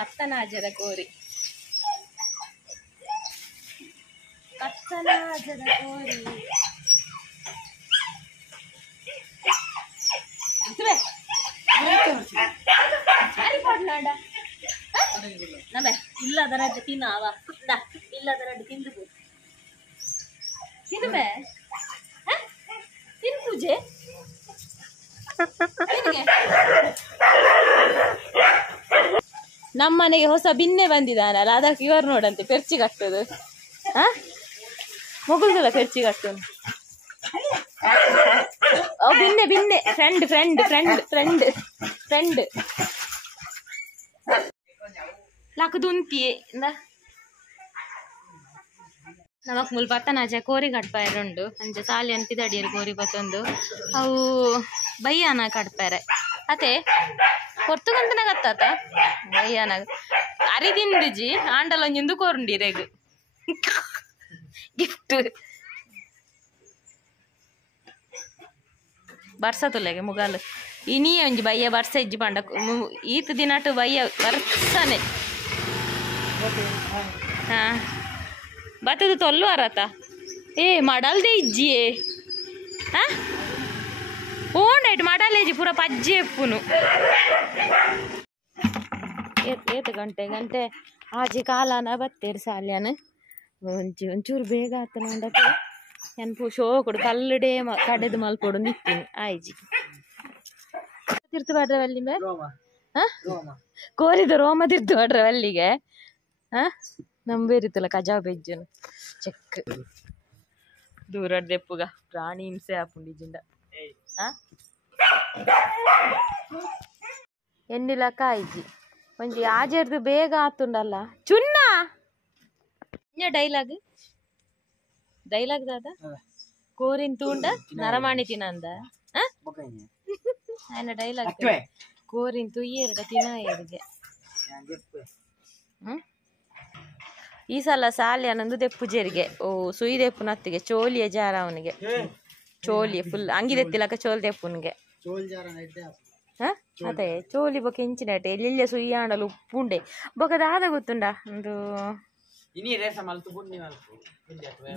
ಪತ್ತನಾಜರ ಕೋರಿ ಪತ್ತನಾಜರ ಕೋರಿ ನಮ್ಮೆ ಇಲ್ಲದರದ್ದು ತಿನ್ನವ ಇಲ್ಲದರದ್ದು ತಿಂದು ತಿನ್ನುಮೆ ತಿನ್ ಪೂಜೆ ನಮ್ಮನೆಗೆ ಹೊಸ ಬಿನ್ನೆ ಬಂದಿದ್ದಾನಲ್ಲ ಅದಕ್ಕೆ ಇವರು ನೋಡಂತೆ ಪೆರ್ಚಿ ಕಟ್ಟೋದು ಮೊಗುಲ್ಗಲ್ಲ ಪೆರ್ಚಿ ಕಟ್ಟೋದು ಬಿನ್ನೆ ಬಿನ್ನೆ friend friend friend friend friend ಲಕ್ಕದುಂತಿಯೇ ನಮಕ್ ಮುಲ್ ಪತ್ತನಾಚೆ ಕೋರಿ ಕಟ್ಪಾಯರುಂಡು ಅಂಚೆ ಸಾಲಿ ಅಂತಿದಡಿಯರು ಕೋರಿ ಬತ್ತೊಂದು ಅವು ಬಯ್ಯಾನ ಕಟ್ಪಾರೆ ಅತೆ ಕೊರ್ತುಗಂತನ ಕತ್ತಾತ ಬಯ್ಯಾನ ಅರಿದಿಂದಿಜಿ ಆಂಡಲ ಒಂಜಿಂದು ಕೋರುಂಡಿರೆಗ್ ಗಿಫ್ಟ್ ಬರ್ಸ ತುಲೆಗೆ ಮುಗಾಲು ಇನಿ ಒಂಜಿ ಬಯ್ಯ ಬರ್ಸ ಇಜ್ಜಿ ಪಂಡ ಈತ್ ದಿನಟು ಬಯ್ಯ ಬರ್ಸನೆ ಹಾ ಬತ್ತದು ತೊಲ್ಲು ಅರತ ಏ ಮಾಡಲ್ದೆ ಇಜ್ಜಿಯೇ ಹಾ ಓಂಡಾಯ್ತು ಮಾಡಲೇಜಿ ಪೂರ ಪಜ್ಜಿ ಎಪ್ಪುನು ಏತು ಗಂಟೆ ಗಂಟೆ ಆಜಿ ಕಾಲನ ಬತ್ತೇರು ಸಾಲ್ಯಾನ ಒಂಚೂರು ಬೇಗ ಆತ ನೋಡಕ್ಕೆ ನೆನಪು ಶೋ ಕೊಡು ಕಲ್ಲಡೆ ಕಡೆದು ಮಲ್ಕೊಡು ನಿತ್ತೀನಿ ಆಯ್ಜಿ ತಿರ್ತು ಬಾಡ್ರವಲ್ಲಿ ಕೋರಿದ ರೋಮ ತಿರ್ತು ಬಾಡ್ರವಲ್ಲಿಗೆ ನಂಬೇರಿತ್ತಲ್ಲ ಕಜಾ ಬೆಜ್ಜನು ಚೆಕ್ ದೂರ ದೆಪ್ಪುಗ ಪ್ರಾಣಿ ಹಿಂಸೆ ಆಪುಂಡಿಜಿಂದ ಎನ್ನಿಲ ಕಾಯ್ಜಿ ಒಂಜಿ ಆಜರ್ದು ಬೇಗ ಆತುಂಡಲ್ಲ ಚುನ್ನ ಡೈಲಾಗ್ ಡೈಲಾಗ್ ದಾದ ಕೋರಿನ್ ತೂಂಡ ನರಮಾಣಿ ತಿನಂದ ఆయన ಡೈಲಾಗ್ ಕೋರಿನ್ ತುಯ್ಯೆರಡ ತಿನ ಎರಿಗೆ ಈ ಸಲ ಸಾಲಿ ಅನ್ನೊಂದು ದೆಪ್ಪುಜೆರಿಗೆ ಓ ಸುಯಿ ದೆಪ್ಪುನತ್ತಿಗೆ ಚೋಲಿಯ ಜಾರ ಅವನಿಗೆ ಚೋಲಿ ಫುಲ್ ಅಂಗಿ ದೆತ್ತಿಲಕ ಚೋಲ್ ದೆಪ್ಪುನ್ಗೆ ಅದೇ ಚೋಲಿ ಬೊಕ ಇಂಚಿನಟೆ ಎಲ್ಲೆಲ್ಲ ಸುಯ್ಯಾಣಲು ಉಪ್ಪುಂಡೆ ಬೊಕ ದಾದ ಗೊತ್ತುಂಡ ಒಂದು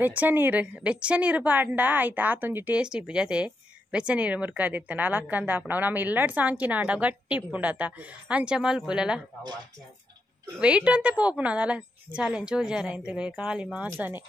ಬೆಚ್ಚ ನೀರು ಪಾಂಡ ಆಯ್ತು ಆತೊಂಜಿ ಟೇಸ್ಟ್ ಇಪ್ಪು ಜತೆ ಬೆಚ್ಚ ನೀರು ಮುರ್ಕಾದಿತ್ತಾನ ಅಲಕ್ಕಂದ ಆಪುಣ ಅವು ನಮ್ಮ ಎಲ್ಲಡ್ ಸಾಂಕಿನ ಆಂಡ ಗಟ್ಟಿ ಇಪ್ಪುಂಡತ ಅಂಚ ಮಲ್ಪುಲಲ್ಲ ವೆಯ್ಟ್ ಅಂತೆ ಪೋಪುಣ ಅದಲ್ಲ ಚಾಲೆಂಜ್ ಚೋಲ್ ಜಾರ ಇಂತಲೇ ಖಾಲಿ ಮಾಸನೆ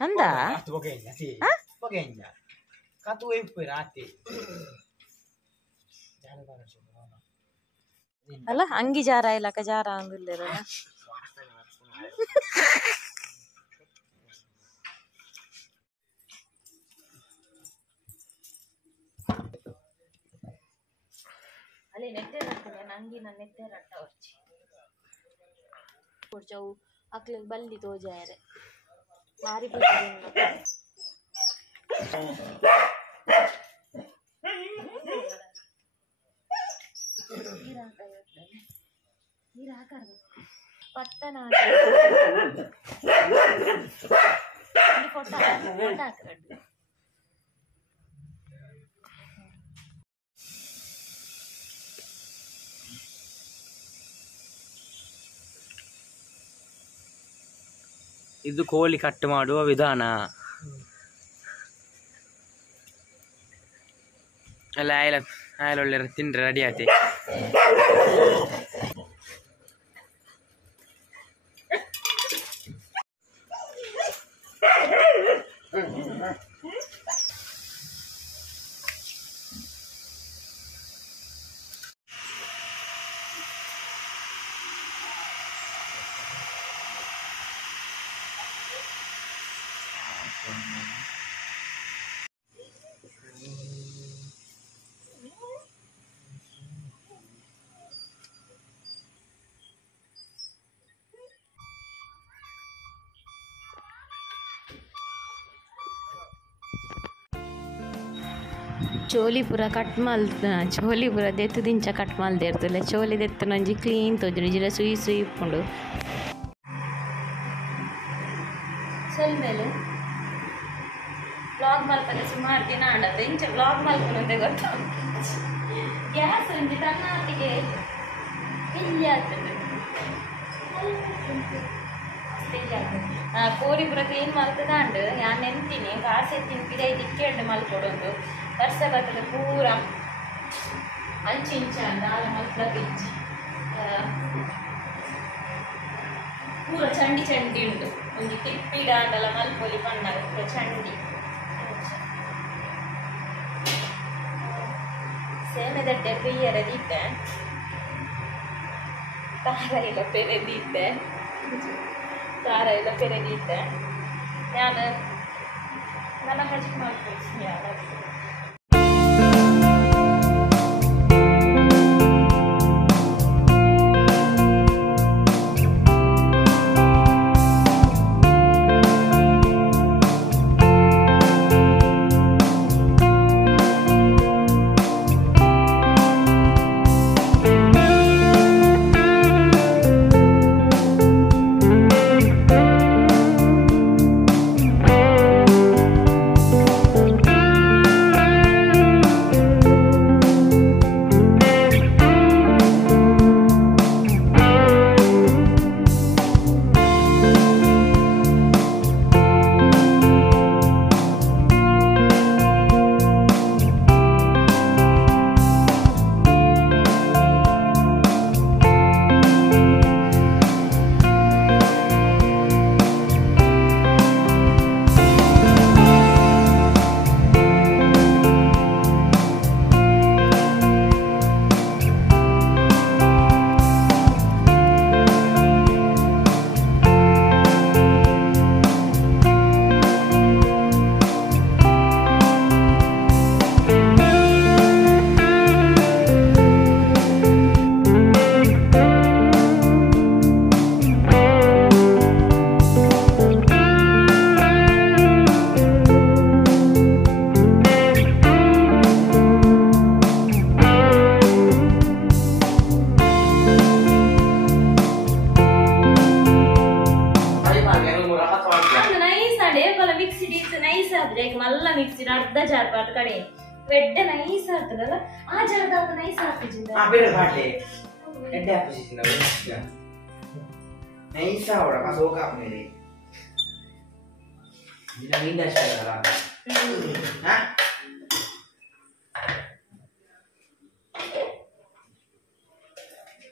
ಅಂದ ಅಲ್ಲ ಅಂಗಿ ಜಾರ ಇಲ್ಲಕ ಜಾರ ಅಂದಿಲ್ಲ ಅಲ್ಲಿ ನೆಟ್ಟೆ ರಟ್ಟನೆ ನಂಗಿನ ನೆಟ್ಟೆ ರಟ್ಟ ಹೊರ್ಚಿ ಕೊಡ್ಚವು ಅಕ್ಲಿಗೆ ಬಲ್ಲಿ ತೋಜಾರೆ ಮಾರಿ ನೀರು ಹಾಕ ಪತ್ತನ ಫೋಟೋ ಹಾಕ್ರಡ್ಡು ಇದು ಕೋಳಿ ಕಟ್ ಮಾಡುವ ವಿಧಾನ ಎಲ್ಲ ಆಯ್ಲ ಒಳ್ಳೆ ತಿಂದ್ರೆ ರೆಡಿ ಆಯ್ತು ಚೋಲಿ ಪೂರ ಕಟ್ ಚೋಲಿ ಪೂರ ದೆತ್ತು ದಿಂಚ ಕಟ್ ಮಲ್ದೆ ಇರ್ತಲ್ಲ ಚೋಲಿ ದೆತ್ತು ನಂಜಿ ಕ್ಲೀನ್ ತೊಜ್ರು ಜಿರ ಸುಯಿ ಸುಯಿ ಇಪ್ಪುಂಡು ಸೊಲ್ಮೇಲೆ ಬ್ಲಾಗ್ ಮಲ್ಪನೆ ಸುಮಾರು ದಿನ ಆಡತ್ತೆ ಇಂಚ ಬ್ಲಾಗ್ ಮಲ್ಪನಂತೆ ಗೊತ್ತ ಗ್ಯಾಸ್ ಒಂಜಿ ತನ್ನಾತಿಗೆ ಕೋರಿ ಪೂರ ಕ್ಲೀನ್ ಮಲ್ತದಾಂಡು ನಾನು ನೆನ್ತೀನಿ ಕಾಸು ಎತ್ತೀನಿ ಪಿರೈ ದಿಕ್ಕೆಂಡು ಮಲ್ಕೊಡೋದು ವರ್ಷ ಬರ್ತದೆ ಪೂರ ಅಂಚಿ ಇಂಚ ದಾಲ ಮಲ್ಪದಿಚ್ಚಿ ಪೂರ ಚಂಡಿ ಚಂಡಿ ಉಂಟು ಒಂದು ತಿಪ್ಪಿಡಾಂಡಲ ಮಲ್ಪೊಲಿ ಪಣ್ಣಗ ಪೂರ ಚಂಡಿ ಸೇಮೆದಡ್ಡೆ ಬೆಯ್ಯರದಿದ್ದೆ ತಾರ ಎಲ್ಲ ಪೆರೆದಿದ್ದೆ ತಾರ ಎಲ್ಲ ಪೆರೆದಿದ್ದೆ ನಾನು ನನ್ನ ಹಚ್ಚಿ ಮಾಡ್ಕೊಳ್ತೀನಿ ಮಲ್ಲ ಮಿಕ್ಸಿ ಅರ್ಧ ಜಾರ್ ಪಾಟ್ ಕಡೆ ಬೆಡ್ಡ ನೈಸ್ ಆಗ್ತದಲ್ಲ ಆ ಜಾರದ ನೈಸ್ ಆಗ್ತಿದ್ದ ಬೇಡ ಬಾಟ್ಲಿ ಎಡ್ಡೆ ಹಾಕಿಸಿ ನಾವು ನೈಸ್ ಆವಡ ಮಸೋಕ ಆಮೇಲೆ ಇದು ನಿಂದ ಅಷ್ಟಲ್ಲ ಹಾ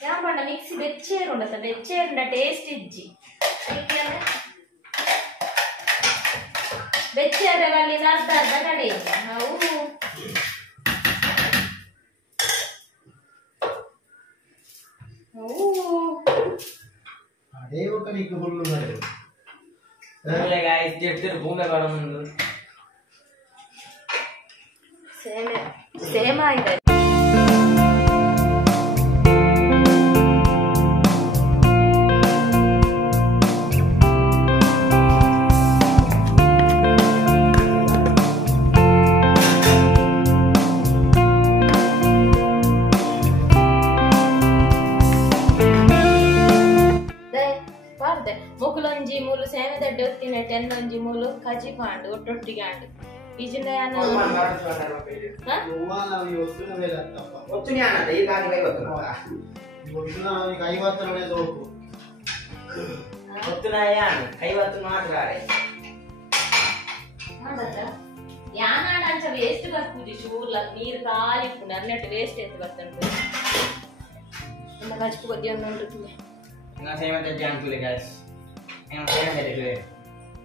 ಯಾ ಬಣ್ಣ ಮಿಕ್ಸಿ ಬೆಚ್ಚೇರುಂಡ ಬೆಚ್ಚೇರುಂಡ ಟೇಸ್ಟ್ ಇಜ್ಜಿ ಬೆಚ್ಚೇರಲ್ಲಿ ಅರ್ಧ ಅರ್ಧ ಕಡೆ ನಾವು ಅದೇ ಒಕ್ಕನಿಗೆ ಹುಲ್ಲು ಮಾಡಿ ಅಲ್ಲ गाइस जेटर भूमे बड़ा ಮುಂದು ಸೇಮ್ ಆಗಿದೆ ಮೊಕುಲೊಂಜಿ ಮೂಲು ಸೇವೆ ದಡ್ಡೆ ಒತ್ತಿನ ಟೆನ್ನೊಂಜಿ ಮೂಲು ಕಜಿ ಪಾಂಡು ಒಟ್ಟೊಟ್ಟಿಗೆ ಆಂಡು ಈಜಿನ ಯಾನ ಒತ್ತುನಿ ಆನದ ಈಗ ಆಗಿ 50 ಸೋಪು ಒತ್ತುನ ಯಾನ 50 ಮಾತ್ರ ಆರೆ ಯಾನ ಅಂಚ ವೇಸ್ಟ್ ಬರ್ತುಜಿ ಶೂರ್ಲ ನೀರು ಖಾಲಿ ಪುನ ಅನ್ನಟ್ಟು ವೇಸ್ಟ್ ಎತ್ತು ಬರ್ತಂಡು ನಮ್ಮ ಕಜ್ಪು ಬದಿ ಒಂದೊಂದು ना सेम है जान तुले गाइस एम सेम है तुले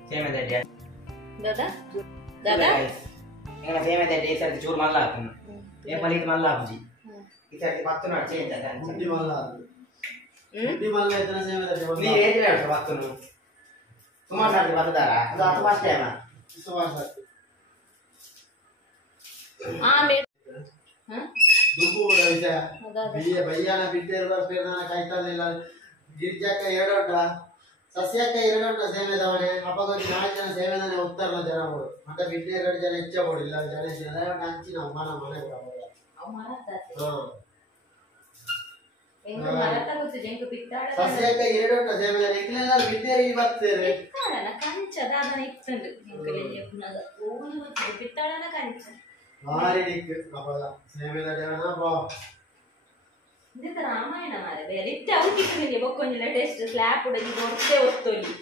सेम है जान दादा दादा एम सेम है दे सर चूर मल्ला तुम ये पलित मल्ला जी इधर के बात तो ना चेंज है मुंडी मल्ला इतना सेम है दे नी एज ले बात तो तुम्हारे साथ बात दारा तो आप पास टाइम है तुम्हारे साथ हां मैं हां दुबू रविजा भैया भैया ने बिट्टेर बार पेरना कायता ले ಗಿರ್ಜಾಕ ಎರಡೋಟ ಸಸ್ಯಕ್ಕ ಎರಡೋಟ ಸೇವೆದವಡೆ ಅಪಗೋದಿ 4 ಜನ ಸೇವೆದನೆ ಉತ್ತರನ ಜನಗಳು ಮತ್ತೆ ಬಿಟ್ಟೆ 2 ಜನ ಹೆಚ್ಚ ಕೊಡಿಲ್ಲ ಜನ ಜನ ಹಂಚಿನ ಅವಮಾನ ಮನೆ ಬರಬಹುದು ಅವಮಾನ ತಾತೆ ಹಾ ಎಂಗ ಮರತ ಗೊತ್ತು ಜಂಕು ಬಿಟ್ಟಾಡ ಸಸ್ಯಕ್ಕ ಎರಡೋಟ ಸೇವೆದನೆ ಇಕ್ಲೆಲ್ಲ ಬಿಟ್ಟೇರಿ ಬರ್ತಾರೆ ಬಿಟ್ಟಾಡನ ಕಂಚ ದಾದನ ಇತ್ತಂದು ಎಂಕಲೆಲ್ಲಿ ಪುನಗ ಓಲಿ ಗೊತ್ತು ಬಿಟ್ಟಾಡನ ಕಂಚ ಭಾರಿ ದಿಕ್ಕು ಅಪಗ ಸೇವೆದ ಜನ ಬಾ ಇದು ರಾಮಾಯಣ ಮಾರೆ ಬೇರೆ ಇತ್ತೆ ಅವಕ್ಕಿತ್ತು ನಿಮಗೆ ಬೊಕ್ಕೊಂಜಿಲ್ಲ ಟೆಸ್ಟ್ ಸ್ಲ್ಯಾಪ್ ಉಡಗಿ ಹೊರತೆ ಒತ್ತೊಲಿ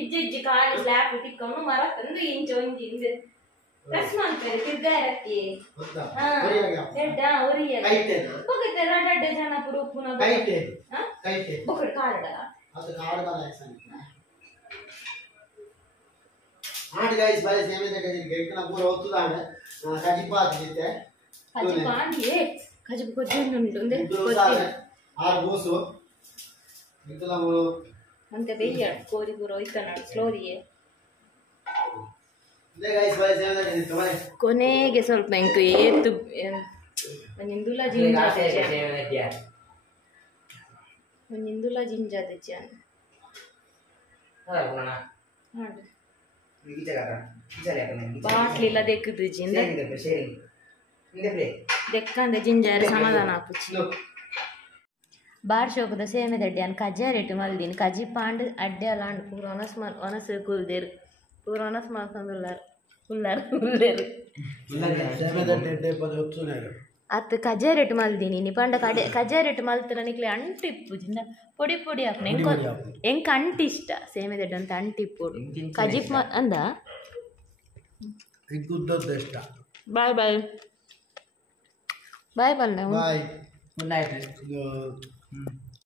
ಇಜ್ಜಿ ಕಾಲು ಸ್ಲ್ಯಾಪ್ ತಿಕ್ಕೊಂಡು ಮರ ತಂದು ಇಂಚ ಒಂಜಿ ಹಿಂದೆ ಪ್ರೆಸ್ ಮಾಡ್ತಾರೆ ತಿರ್ಗಾರಕ್ಕೆ ಎಡ್ಡ ಉರಿಯ ಹೋಗುತ್ತೆ ರಡ್ಡ ಜನ ಪುರ ಉಪ್ಪುನ ಬೊಕ್ಕಡು ಕಾರಡ ಆಡಿ ಗೈಸ್ ಬಾಯ್ ಸೇಮೆ ತೆಗೆದಿ ಗೆಟ್ಟನ ಪೂರ ಒತ್ತುದಾನೆ ಕಜಿಪಾತ್ ದಿತ್ತೆ ಕಜಿಪಾಂಡಿಯೇ ಕಜಿಪು ಕೊಜ್ಜುಂಡು ಉಂದೆ ಆರು ಗೋಸು ಇತ್ತಲ ಮೂರು ಅಂತೆ ಬೇಯ ಕೋರಿ ಪೂರ ಹೋಯ್ತಾನ ಸ್ಲೋರಿಯೇ ಇಲ್ಲೇ ಗೈಸ್ ಬಾಯ್ ಸೇಮೆ ತೆಗೆದಿ ಬಾಯ್ ಕೊನೆಗೆ ಸ್ವಲ್ಪ ಎಂಕು ಏತು ಒಂದಿಂದುಲ ಜಿಂಜಾ ಒಂದಿಂದುಲ ಜಿಂಜಾ ತೆಚ್ಚಾನ ಹಾಡು ಬಾಟ್ಲಿಲ್ಲ ದೆಕ್ಕದು ಜಿಂದ ದೆಕ್ಕಂದೆ ಜಿಂಜಾರ ಸಮಾಧಾನ ಆಪುಚ್ಚಿ ಬಾರ್ ಶೋಕದ ಸೇಮೆ ದಡ್ಡಿ ಅನ್ ಕಜ್ಜಾ ರೇಟು ಮಲ್ದಿನಿ ಕಜಿ ಪಾಂಡ್ ಅಡ್ಡೆ ಅಲಾಂಡ್ ಪೂರ ಒನಸ್ ಕುಲ್ದೇರು ಪೂರ ಒನಸ್ ಮಾಡ್ಕೊಂಡುಲ್ಲಾರು ಉಲ್ಲೇರು ಅತ್ತು ಕಜ್ಜಾ ರೇಟು ಮಲ್ದಿನಿ ನಿ ಪಂಡ ಕಜ್ಜಾ ರೇಟು ಮಲ್ತರ ನಿಕ್ಲೆ ಅಂಟಿಪ್ಪು ಜಿಂದ ಪೊಡಿ ಪೊಡಿ ಹಾಕ್ನ ಎಂಕ ಅಂಟಿಷ್ಟ ಸೇಮೆ ದಡ್ಡ ಅಂತ ಅಂಟಿಪ್ಪುಡು ಕಜಿಪ್ ಅಂದ ಬಾಯ್ ಬಾಯ್ ಬಾಯ್ ಬಲ್ಲ ಬಾಯ್ ಗುಡ್ ನೈಟ್